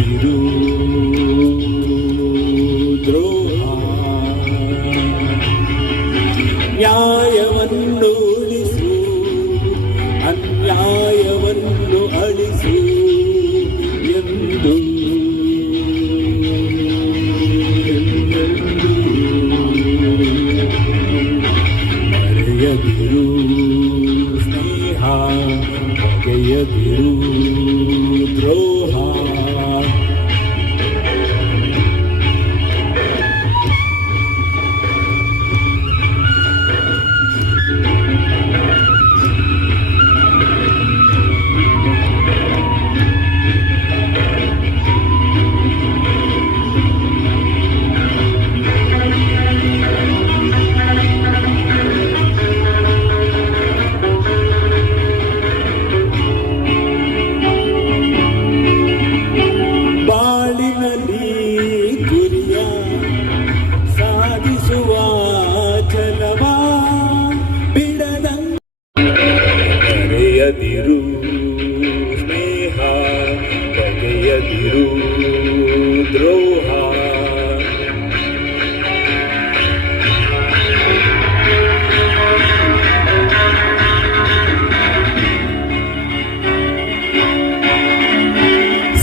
ಮರೆಯದಿರು ದ್ರೋಹ, ನ್ಯಾಯವನ್ನು ಉಳಿಸು, ಅನ್ಯಾಯವನ್ನು ಅಳಿಸು ಎಂದು ಮರೆಯದಿರು ಸ್ನೇಹ, ಬಗೆಯದಿರು ದ್ರೋಹ. ಮರೆಯದಿರು ಸ್ನೇಹ, ಬಗೆಯದಿರು ದ್ರೋಹ.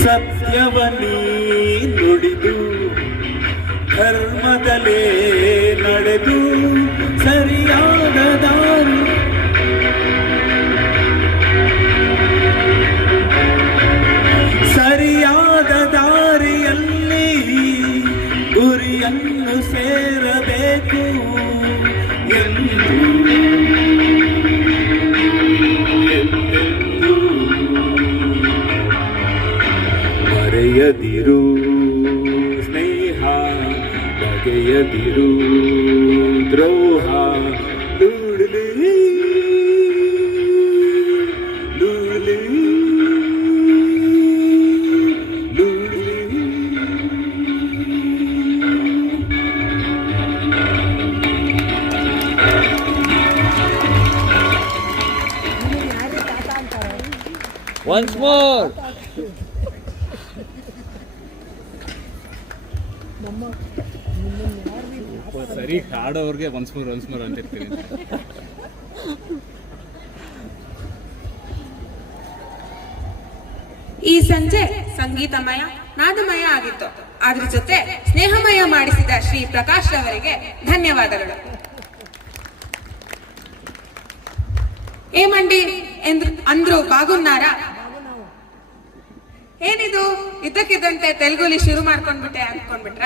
ಸತ್ಯವನ್ನೇ ನುಡಿದು ಧರ್ಮದಲ್ಲೇ ನಡೆದು ಸರಿಯಾದ ದಾರಿ, ಸರಿಯಾದ ದಾರಿಯಲ್ಲಿ ಗುರಿಯನ್ನು ಸೇರಬೇಕು ಎಂದು ಮರೆಯದಿರು ಸ್ನೇಹ, ಬಗೆಯದಿರು ದ್ರೋಹ. Once more. ಸರಿ ಹಾಡೋರ್ಗೆ ಒನ್ಸ್ ಮೋರ್ ಅಂತಿರ್ತೀನಿ. ಈ ಸಂಜೆ ಸಂಗೀತಮಯ ನಾದಮಯ ಆಗಿತ್ತು. ಅದ್ರ ಜೊತೆ ಸ್ನೇಹಮಯ ಮಾಡಿಸಿದ ಶ್ರೀ ಪ್ರಕಾಶ್ ರವರಿಗೆ ಧನ್ಯವಾದಗಳು. ಏಮಂಡಿ ಅಂದ್ರು ಬಾಗುನ್ನಾರ. ಏನಿದು ಇದ್ದಕ್ಕಿದ್ದಂತೆ ತೆಲುಗುಲಿ ಶುರು ಮಾಡ್ಕೊಂಡ್ಬಿಟ್ಟೆ ಅನ್ಕೊಂಡ್ಬಿಟ್ರ?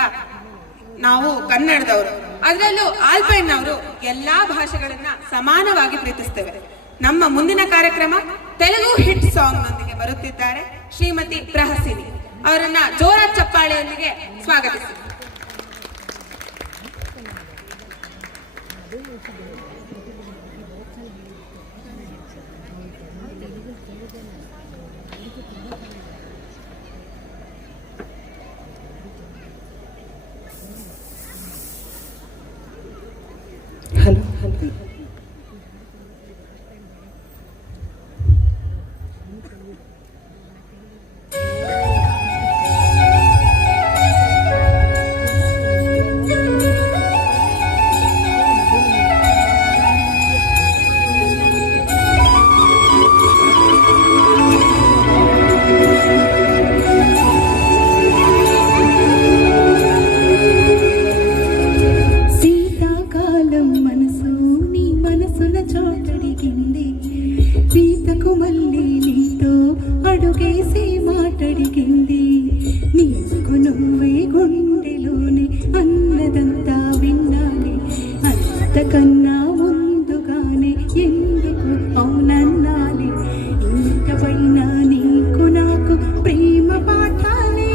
ನಾವು ಕನ್ನಡದವರು, ಅದರಲ್ಲೂ ಆಲ್ಪೈನ್ ಅವರು ಎಲ್ಲಾ ಭಾಷೆಗಳನ್ನ ಸಮಾನವಾಗಿ ಪ್ರೀತಿಸ್ತೇವೆ. ನಮ್ಮ ಮುಂದಿನ ಕಾರ್ಯಕ್ರಮ ತೆಲುಗು ಹಿಟ್ ಸಾಂಗ್ ನೊಂದಿಗೆ ಬರುತ್ತಿದ್ದಾರೆ ಶ್ರೀಮತಿ ಪ್ರಹಸಿನಿ. ಅವರನ್ನ ಜೋರಾದ ಚಪ್ಪಾಳೆಯೊಂದಿಗೆ ಸ್ವಾಗತಿಸಿ. ಹಲೋ సీతకు మళ్ళీ నీతో అడుగేసి మాటడిగింది. నీకు నువ్వే గుండెలోని అన్నదంతా విన్నాలి. అంతకన్నా ముందుగానే ఎందుకు అవునన్నాలి. ఇంకపైన నీకు నాకు ప్రేమ పాఠాలే.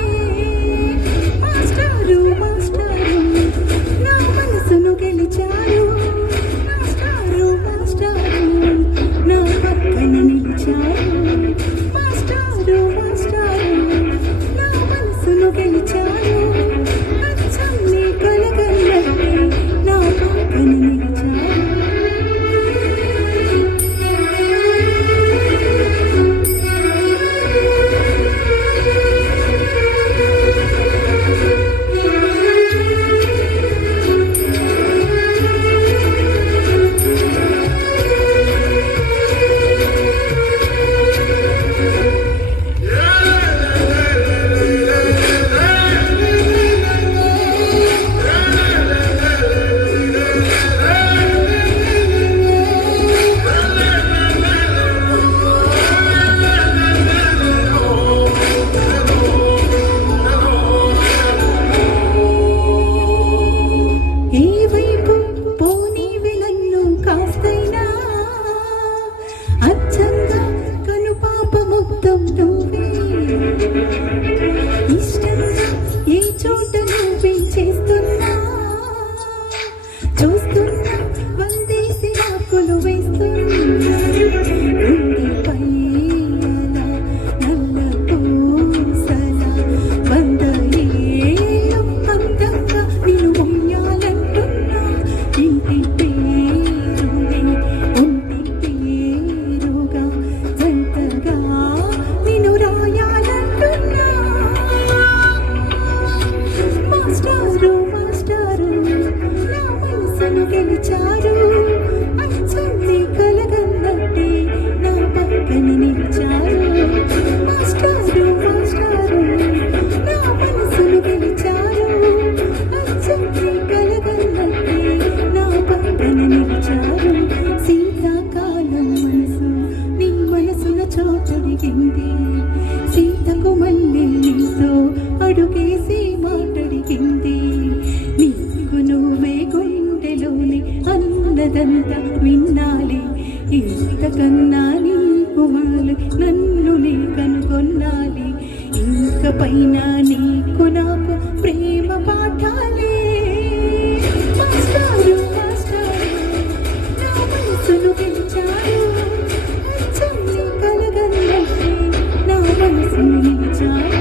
మాస్టారు మాస్టారు నా మనసును గెలిచారు. మాస్టారు మాస్టారు నా పక్కన నిలిచారు. మాస్టారు మాస్టారు పైన నీకు నాకు ప్రేమ పాఠాలే మాస్టారు మాస్టారు నా మనసును గెలిచారు అచ్చం నీ కలగన్నట్టే నా మనసును నిలిచారు